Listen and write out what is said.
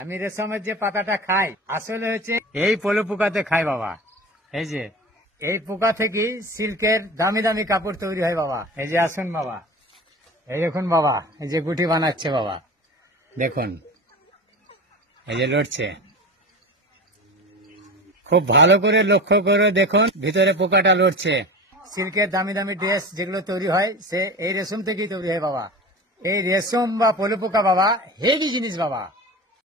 আমি রেশমের যে পাতাটা খাই আসলে হচ্ছে এই পলু পোকাতে খাই বাবা। এই যে এই পোকা থেকে সিল্কের দামি দামি কাপড় তৈরি হয় বাবা। এই যে আসুন বাবা, এই দেখুন বাবা, এই যে গুটি বানাচ্ছে বাবা, দেখুন এই যে লড়ছে। খুব ভালো করে লক্ষ্য করে দেখুন, ভিতরে পোকাটা লড়ছে। সিল্কের দামি দামি ড্রেস যেগুলো তৈরি হয় সে এই রেশম থেকেই তৈরি হয় বাবা। এই রেশম বা পলু পোকা বাবা হেভি জিনিস বাবা।